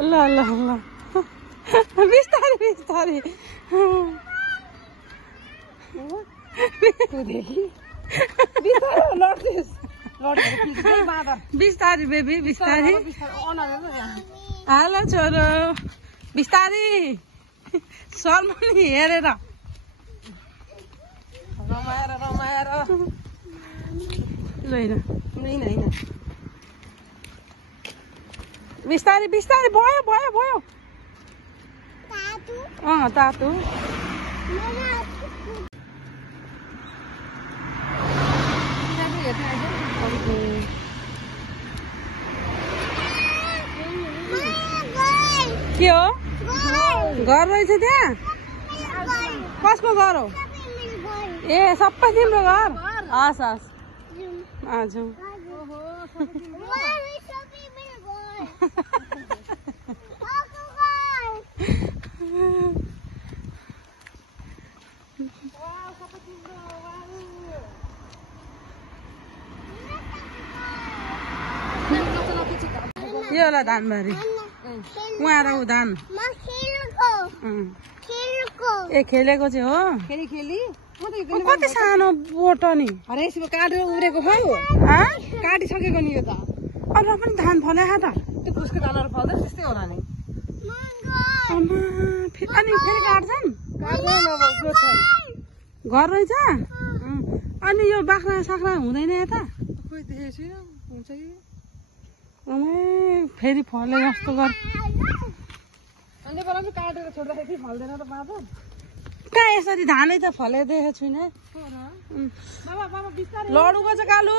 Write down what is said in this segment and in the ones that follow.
ल ल ल बिस्तारै बिस्तारै बिस्तारै बेबी बिस्तारै हाल छोरो बिस्तारै शर्मानी हेरेर रमाएर रमाएर होइन बिस्तारै बिस्तारै भयो भयो भयो तातो के हो घर रहेछ त्यहाँ कसको घर हो ए सबै तिम्रो घर हस् हस् आज यो होला धानबारी उहाँ र ऊ धान ए खेलेको चाहिँ हो कति सानो बोट नि काटेर उब्रेको भयो काटिसकेको नि यो त अब पनि धान फले त त्यो फुसको धानहरू फल्दैन त्यस्तै होला नि अनि फेरि काट्छन् घर रहेछ अनि यो बाख्रा साख्रा हुँदैन यता खोइ देखेको छुइनँ हुन्छ कि फेरि फले जस्तो गर अन्त बेला चाहिँ काटेर छोड्दाखेरि फल्दैन त पाँचो कहाँ यसरी धानै त फले देखेको छुइनँ लडुको चाहिँ कालु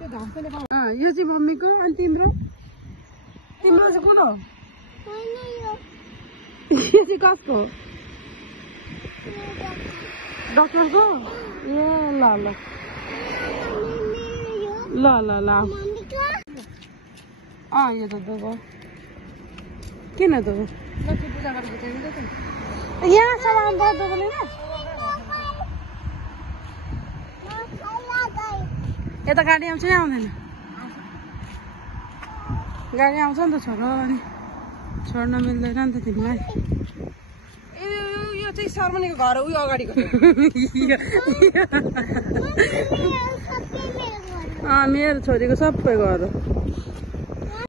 यो चाहिँ मम्मीको अनि तिम्रो चाहिँ कुन हो यो चाहिँ कसको डक्टरको ए ल ल ल ल ल यो त दुगो किन दुगो यहाँसम्म बर्दको लिन यता गाडी आउँछ कि आउँदैन गाडी आउँछ नि त छोरो अनि छोड्न मिल्दैन नि त तिमीलाई यो चाहिँ शर्मानीको घर हो उयो अगाडिको मेरो छोरीको सबै घर हो